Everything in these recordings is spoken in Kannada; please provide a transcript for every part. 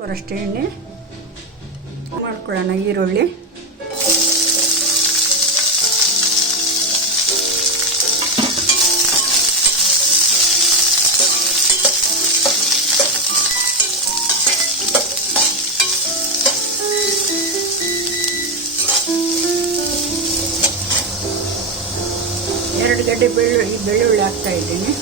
ಅವರಷ್ಟು ಎಣ್ಣೆ ಮಾಡ್ಕೊಳ್ಳೋಣ. ಈರುಳ್ಳಿ, ಎರಡು ಗಡ್ಡೆ ಬೆಳ್ಳುಳ್ಳಿ ಹಾಕ್ತಾ ಇದ್ದೀನಿ.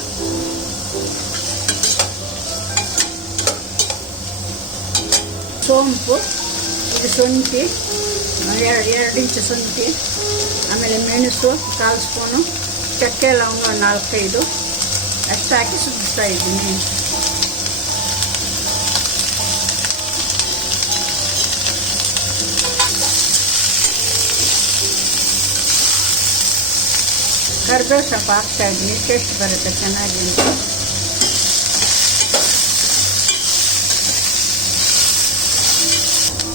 ಸೋಂಪು, ಇದು ಶುಂಠಿ, ಎರಡು ಇಂಚು ಶುಂಠಿ, ಆಮೇಲೆ ಮೆಣಸು 1/4 ಸ್ಪೂನು, ಚಕ್ಕೆ ಲವಂಗ 4-5 ಅಷ್ಟು ಹಾಕಿ ಸುತ್ತಿಸ್ತಾ ಇದ್ದೀನಿ. ಕರಿಬೇವು ಸ್ವಲ್ಪ ಹಾಕ್ತಾ ಇದ್ದೀನಿ, ಟೇಸ್ಟ್ ಬರುತ್ತೆ ಚೆನ್ನಾಗಿ ಅಂತ.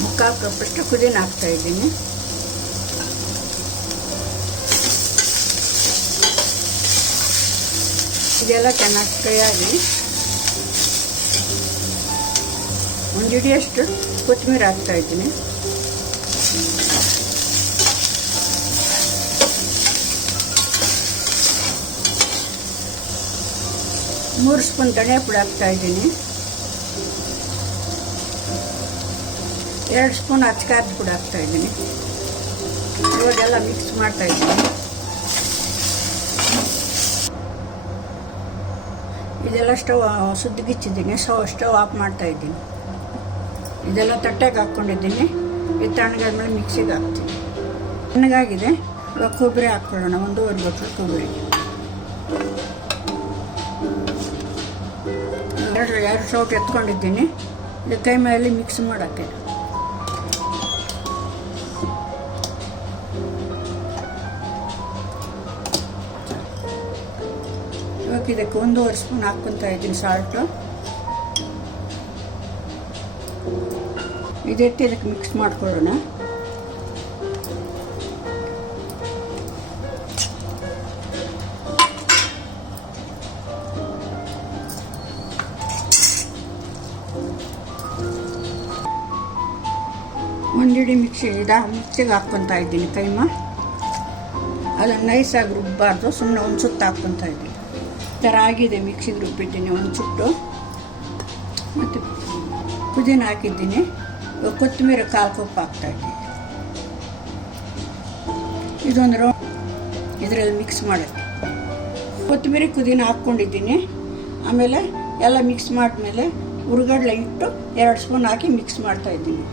ಮುಕ್ಕಾಲು ಕಪ್ಪಷ್ಟು ಪುದೀನ ಹಾಕ್ತಾ ಇದ್ದೀನಿ. ಇದೆಲ್ಲ ಚೆನ್ನಾಗಿ ಫ್ರೈ ಆಗಿ ಒಂದು ಹಿಡಿಯಷ್ಟು ಕೊತ್ತಂಬರಿ ಹಾಕ್ತಾ ಇದ್ದೀನಿ. ಮೂರು ಸ್ಪೂನ್ ಧನಿಯಾ ಪುಡಿ ಹಾಕ್ತಾ ಇದ್ದೀನಿ. 2 ಸ್ಪೂನ್ ಅಚ್ಚಕಾರದ ಪುಡಿ ಹಾಕ್ತಾ ಇದ್ದೀನಿ. ಇವಾಗೆಲ್ಲ ಮಿಕ್ಸ್ ಮಾಡ್ತಾ ಇದ್ದೀನಿ. ಇದೆಲ್ಲ ಸ್ಟವ್ ಸುದ್ದಿಗಿಚ್ಚಿದ್ದೀನಿ. ಸ್ಟವ್ ಆಫ್ ಮಾಡ್ತಾ ಇದ್ದೀನಿ. ಇದೆಲ್ಲ ತಟ್ಟೆಗೆ ಹಾಕ್ಕೊಂಡಿದ್ದೀನಿ. ಇದು ತಣ್ಣಗಾದ್ಮೇಲೆ ಮಿಕ್ಸಿಗೆ ಹಾಕ್ತೀನಿ. ತಣ್ಣಗಾಗಿದೆ. ಇವಾಗ ಕೊಬ್ಬರಿ ಹಾಕ್ಕೊಳ್ಳೋಣ. 1.5 ಬಟ್ಲು ಕೊಬ್ಬರಿ. 2 ಸೌಟ್ ಎತ್ಕೊಂಡಿದ್ದೀನಿ. ಇದು ಕೈ ಮೇಲೆ ಮಿಕ್ಸ್ ಮಾಡೋಕ್ಕೆ. ಇವಾಗ ಇದಕ್ಕೆ 1.5 ಸ್ಪೂನ್ ಹಾಕ್ಕೊತಾ ಇದ್ದೀನಿ ಸಾಲ್ಟು. ಇದೆತ್ತಿ ಇದಕ್ಕೆ ಮಿಕ್ಸ್ ಮಾಡ್ಕೊಳ್ಳೋಣ. ಒಂದು ಹಿಡಿ ಮಿಕ್ಸಿಗೆ ಹಾಕ್ಕೊತಾ ಇದ್ದೀನಿ ಕೈಮ. ಅದನ್ನು ನೈಸಾಗಿ ರುಬ್ಬಾರ್ದು, ಸುಮ್ಮನೆ ಒಂದು ಸುತ್ತು ಹಾಕ್ಕೊತಾ ಇದ್ದೀನಿ. ಈ ಥರ ಆಗಿದೆ. ಮಿಕ್ಸಿಗೆ ರುಬ್ಬಿದ್ದೀನಿ ಒಂದು ಸುಟ್ಟು. ಮತ್ತು ಪುದೀನ ಹಾಕಿದ್ದೀನಿ. ಇವಾಗ ಕೊತ್ತಂಬರಿ 1/4 ಕಪ್ ಹಾಕ್ತಾಯಿದ್ದೀನಿ. ಇದೊಂದು ಇದರಲ್ಲಿ ಮಿಕ್ಸ್ ಮಾಡೋಕ್ಕೆ. ಕೊತ್ತಂಬರಿ ಪುದೀನ ಹಾಕ್ಕೊಂಡಿದ್ದೀನಿ. ಆಮೇಲೆ ಎಲ್ಲ ಮಿಕ್ಸ್ ಮಾಡಿದ್ಮೇಲೆ ಹುರ್ಗಡ್ಲೆ ಇಟ್ಟು 2 ಸ್ಪೂನ್ ಹಾಕಿ ಮಿಕ್ಸ್ ಮಾಡ್ತಾಯಿದ್ದೀನಿ.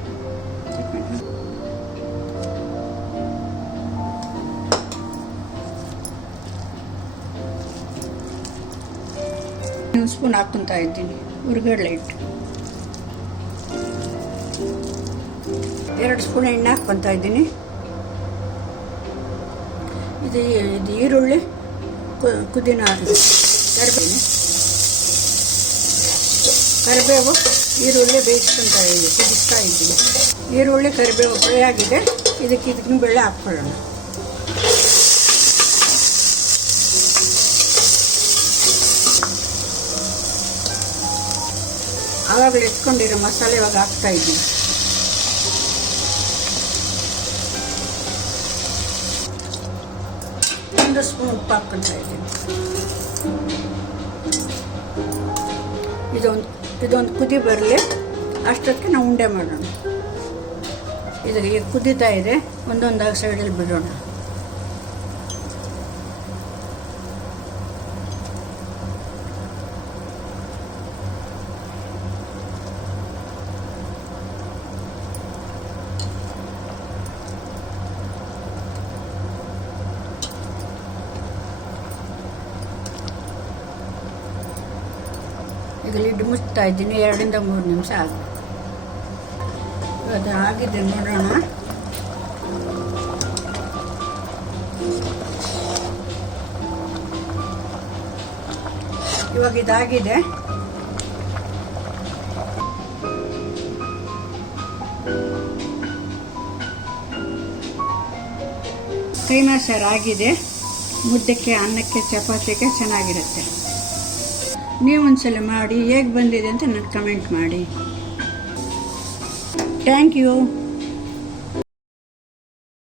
1 ಸ್ಪೂನ್ ಹಾಕ್ಕೊತಾ ಇದ್ದೀನಿ ಹುರ್ಗಡ್ಲೆ ಇಟ್ಟು. 2 ಸ್ಪೂನ್ ಎಣ್ಣೆ ಹಾಕ್ಕೊತಾ ಇದ್ದೀನಿ. ಇದು ಈರುಳ್ಳಿ, ಪುದೀನ, ಕರಿಬೇವು, ಈರುಳ್ಳಿ ಕುದಿಸ್ತಾ ಇದ್ದೀನಿ. ಈರುಳ್ಳಿ ಕರಿಬೇವು ಫ್ರೈ ಆಗಿದೆ. ಇದಕ್ಕೆ ಬೇಳೆ ಹಾಕ್ಕೊಳ್ಳೋಣ. ಆವಾಗಲೇ ಎತ್ಕೊಂಡಿರೋ ಮಸಾಲೆ ಇವಾಗ ಹಾಕ್ತಾ ಇದ್ದೀನಿ. ಒಂದು ಸ್ಪೂನ್ ಉಪ್ಪು ಹಾಕ್ಕೊತಾ ಇದ್ದೀನಿ. ಇದೊಂದು ಕುದಿ ಬರಲಿ. ಅಷ್ಟೊತ್ತಿಗೆ ನಾವು ಉಂಡೆ ಮಾಡೋಣ. ಇದಕ್ಕೆ ಕುದೀತಾ ಇದೆ. ಒಂದೊಂದಾಗಿ ಸೈಡಲ್ಲಿ ಬಿಡೋಣ. ಈಗ ಲಿಡ್ ಮುಚ್ತಾ ಇದ್ದೀನಿ. 2 ಇಂದ 3 ನಿಮಿಷ ಆಗಿದೆ. ಅದು ಆಗಿದೆ ನೋಡೋಣ. ಇವಾಗ ಇದಾಗಿದೆ. ಕೈಮಾ ಸಾರು ಆಗಿದೆ. ಮುದ್ದೆಗೆ, ಅನ್ನಕ್ಕೆ, ಚಪಾತಿಗೆ ಚೆನ್ನಾಗಿರುತ್ತೆ. ನೀವು ಒಂದ್ಸಲ ಮಾಡಿ ಹೇಗೆ ಬಂದಿದೆ ಅಂತ ನನಗೆ ಕಮೆಂಟ್ ಮಾಡಿ. Thank you.